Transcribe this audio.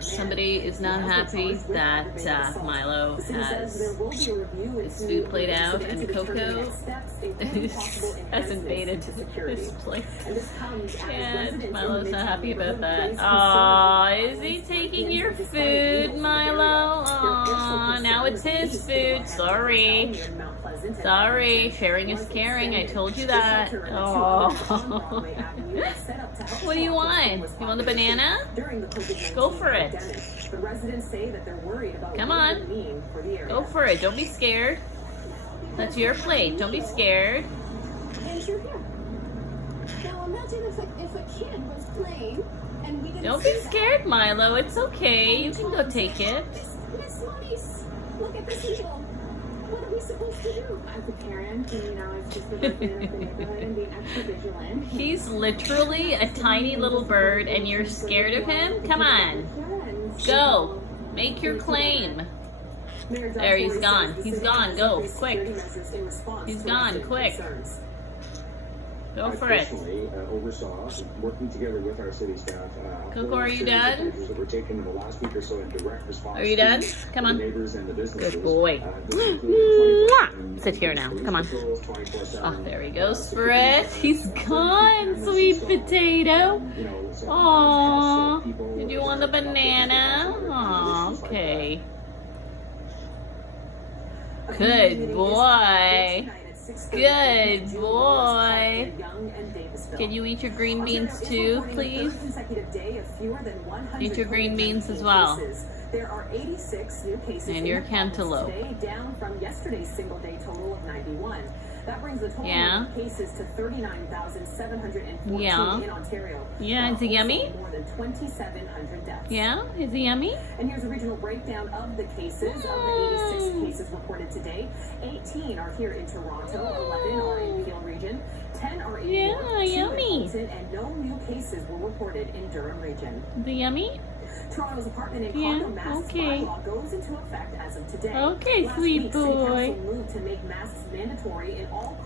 Somebody is not happy that Milo has his food plate out and Coco has invaded his plate. And Milo's not happy about that. Aw, is he taking your food, Milo? Aw, now it's his food. Sorry. Sorry, sharing is caring. I told you that. Oh. What do you want? You want the banana? Go for it. Come on. Go for it. Don't be scared. That's your plate. Don't be scared. Don't be scared, Milo. It's okay. You can go take it. Look at this evil. What are we supposed to do? As a parent, and it's just the resident of the neighborhood and being extra vigilant. He's literally a tiny little bird and you're scared of him? Come on. Go. Make your claim. There, he's gone. He's gone. Go. Quick. He's gone. Quick. Go for it. Oversaw working together with our city staff. Coco, are you done? That were taken in the last week or so in direct response. Are you done? Come on. Good boy. Sit here now. Come on. Oh, there he goes for it. He's gone, sweet potato. Aww. Did you want the banana? Aw, okay. Good boy. Good boy. Can you eat your green beans too, please? Eat your green beans as well. There are 86 new cases and your cantaloupe. Today, down from yesterday's single-day total of 91. That brings the total of cases to 39,714 in Ontario. Yeah, is it yummy? More than 2,700 deaths. Yeah, is it yummy? And here's a regional breakdown of the cases. Of the 86 cases reported today, 18 are here in Toronto, 11 are in Peel region, 10 are in York, 2 yummy. in Hamilton, and no new cases were reported in Durham region. Is it yummy? Toronto's apartment and condo mask bylaw goes into effect as of today. Okay, Last sweet week, boy. City Council moved to make masks mandatory in all